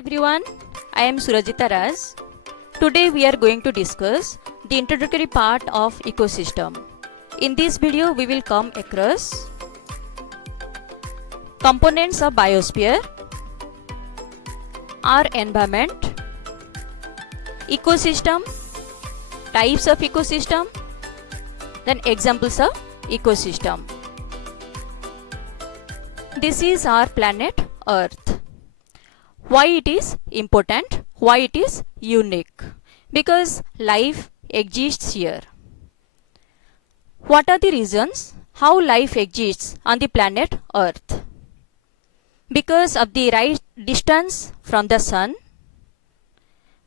everyone, I am Surajita Raj. Today we are going to discuss the introductory part of ecosystem. In this video we will come across components of biosphere, our environment, ecosystem, types of ecosystem, then examples of ecosystem. This is our planet Earth. Why it is important? Why it is unique? Because life exists here. What are the reasons how life exists on the planet Earth? Because of the right distance from the sun,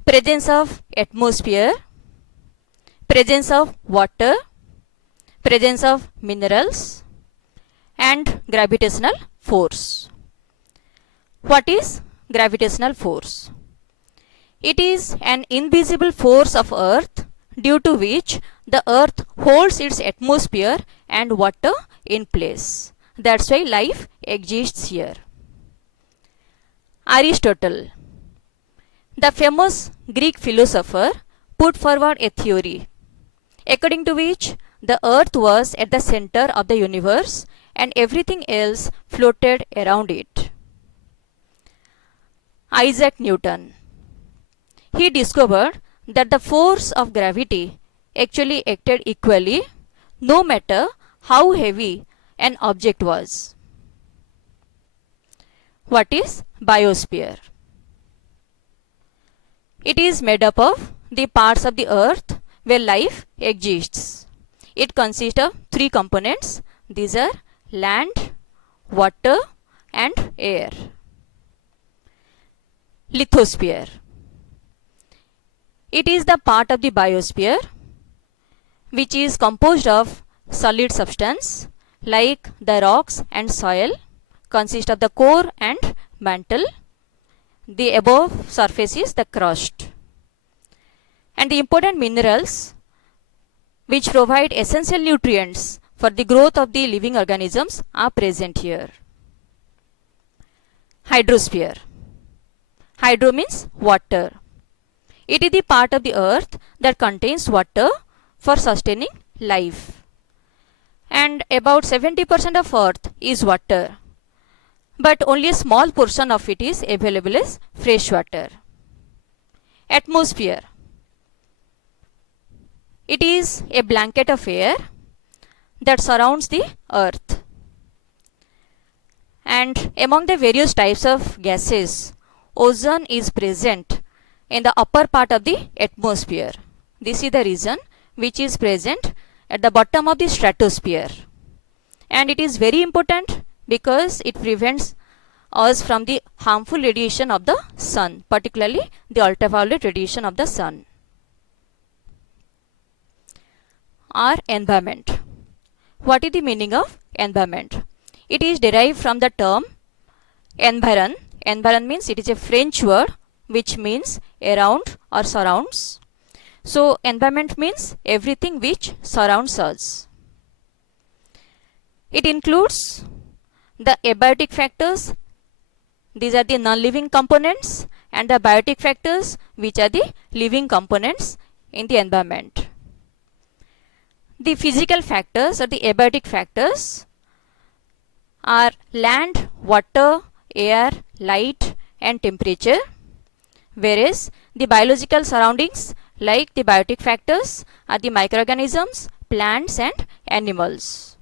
presence of atmosphere, presence of water, presence of minerals, and gravitational force. What is gravitational force? It is an invisible force of Earth due to which the Earth holds its atmosphere and water in place. That's why life exists here. Aristotle, the famous Greek philosopher, put forward a theory according to which the Earth was at the center of the universe and everything else floated around it. Isaac Newton, he discovered that the force of gravity actually acted equally no matter how heavy an object was. What is biosphere? It is made up of the parts of the earth where life exists. It consists of three components. These are land, water, and air. Lithosphere. It is the part of the biosphere which is composed of solid substance like the rocks and soil, consist of the core and mantle. The above surface is the crust. And the important minerals which provide essential nutrients for the growth of the living organisms are present here. Hydrosphere. Hydro means water. It is the part of the earth that contains water for sustaining life. And about 70% of earth is water. But only a small portion of it is available as fresh water. Atmosphere. It is a blanket of air that surrounds the earth. And among the various types of gases, ozone is present in the upper part of the atmosphere. This is the reason which is present at the bottom of the stratosphere. And it is very important because it prevents us from the harmful radiation of the sun, particularly the ultraviolet radiation of the sun. Our environment. What is the meaning of environment? It is derived from the term environ. Environ means it is a French word which means around or surrounds. So environment means everything which surrounds us. It includes the abiotic factors. These are the non-living components, and the biotic factors which are the living components in the environment. The physical factors or the abiotic factors are land, water, air, light, and temperature, whereas the biological surroundings like the biotic factors are the microorganisms, plants, and animals.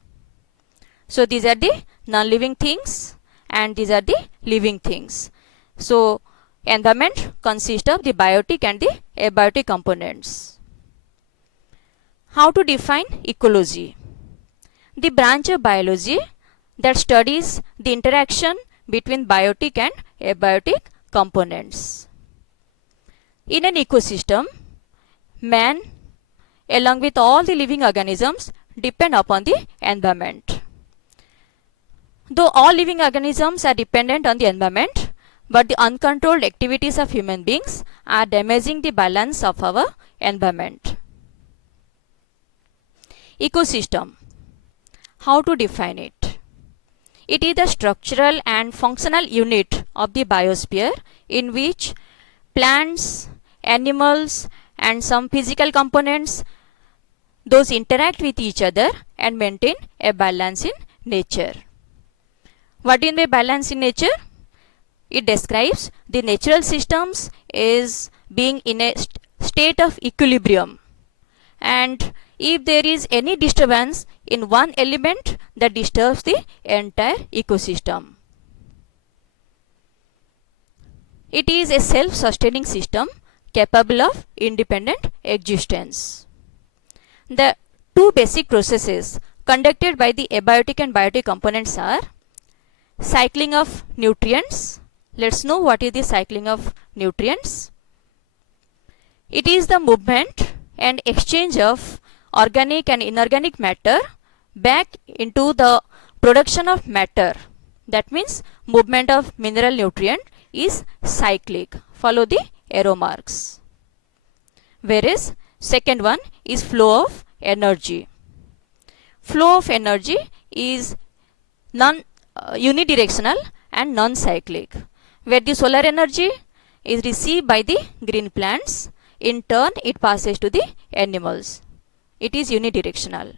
So these are the non-living things and these are the living things. So environment consists of the biotic and the abiotic components. How to define ecology? The branch of biology that studies the interaction between biotic and abiotic components. In an ecosystem, man along with all the living organisms depend upon the environment. Though all living organisms are dependent on the environment, but the uncontrolled activities of human beings are damaging the balance of our environment. Ecosystem. How to define it? It is the structural and functional unit of the biosphere in which plants, animals and some physical components, those interact with each other and maintain a balance in nature. What do you mean by balance in nature? It describes the natural systems as being in a state of equilibrium, and if there is any disturbance in one element, that disturbs the entire ecosystem. It is a self-sustaining system capable of independent existence. The two basic processes conducted by the abiotic and biotic components are cycling of nutrients. Let's know what is the cycling of nutrients. It is the movement and exchange of organic and inorganic matter back into the production of matter. That means movement of mineral nutrient is cyclic. Follow the arrow marks. Whereas second one is flow of energy. Flow of energy is unidirectional and non-cyclic, where the solar energy is received by the green plants. In turn, it passes to the animals. It is unidirectional.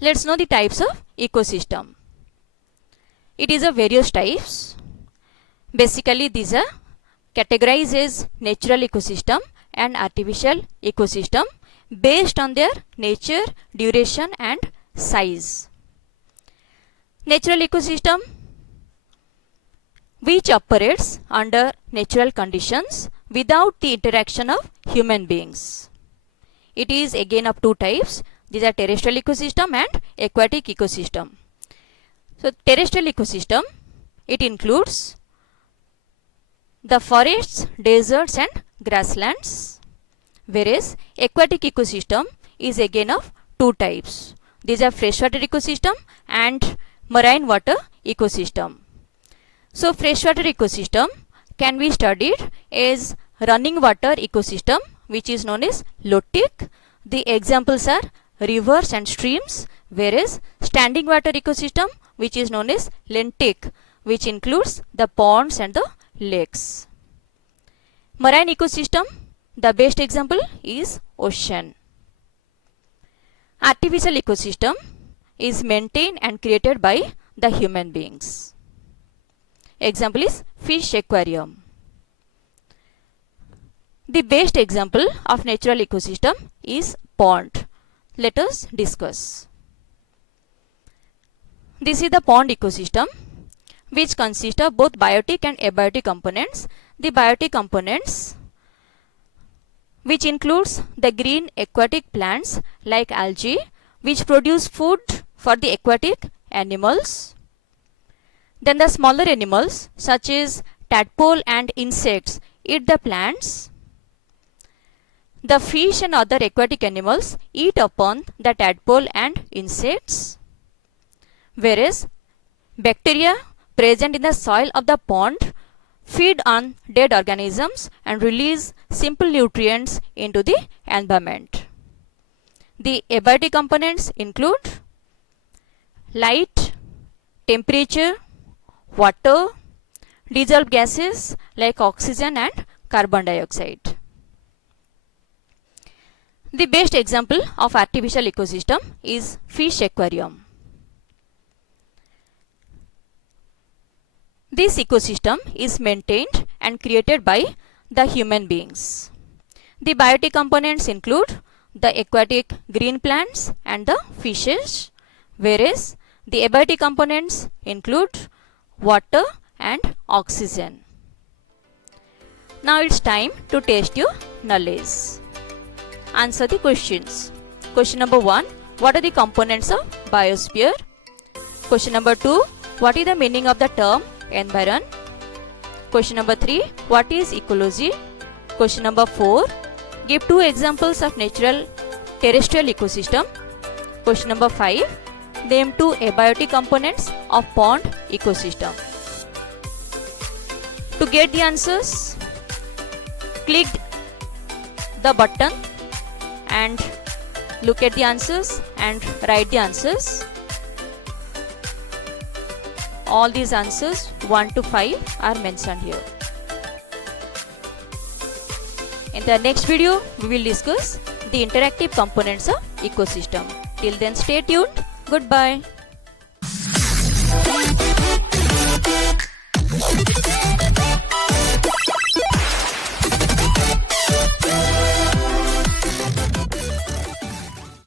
Let's know the types of ecosystem. It is of various types. Basically, these are categorized as natural ecosystem and artificial ecosystem based on their nature, duration and size. Natural ecosystem, which operates under natural conditions without the interaction of human beings. It is again of two types. These are terrestrial ecosystem and aquatic ecosystem. So terrestrial ecosystem, it includes the forests, deserts and grasslands, whereas aquatic ecosystem is again of two types. These are freshwater ecosystem and marine water ecosystem. So freshwater ecosystem can be studied as running water ecosystem, which is known as lotic. The examples are rivers and streams, whereas standing water ecosystem, which is known as lentic, which includes the ponds and the lakes. Marine ecosystem, the best example is ocean. Artificial ecosystem is maintained and created by the human beings. Example is fish aquarium. The best example of natural ecosystem is pond. Let us discuss. This is the pond ecosystem, which consists of both biotic and abiotic components. The biotic components, which includes the green aquatic plants like algae, which produce food for the aquatic animals. Then the smaller animals such as tadpole and insects eat the plants. The fish and other aquatic animals eat upon the tadpole and insects, whereas bacteria present in the soil of the pond feed on dead organisms and release simple nutrients into the environment. The abiotic components include light, temperature, water, dissolved gases like oxygen and carbon dioxide. The best example of artificial ecosystem is fish aquarium. This ecosystem is maintained and created by the human beings. The biotic components include the aquatic green plants and the fishes, whereas the abiotic components include water and oxygen. Now it's time to test your knowledge. Answer the questions. Question number 1. What are the components of biosphere? Question number 2. What is the meaning of the term environ? Question number 3. What is ecology? Question number 4. Give 2 examples of natural terrestrial ecosystem. Question number 5. Name 2 abiotic components of pond ecosystem. To get the answers, click the button and look at the answers and write the answers. All these answers 1 to 5 are mentioned here. In the next video, we will discuss the interactive components of ecosystem. Till then, stay tuned. Goodbye.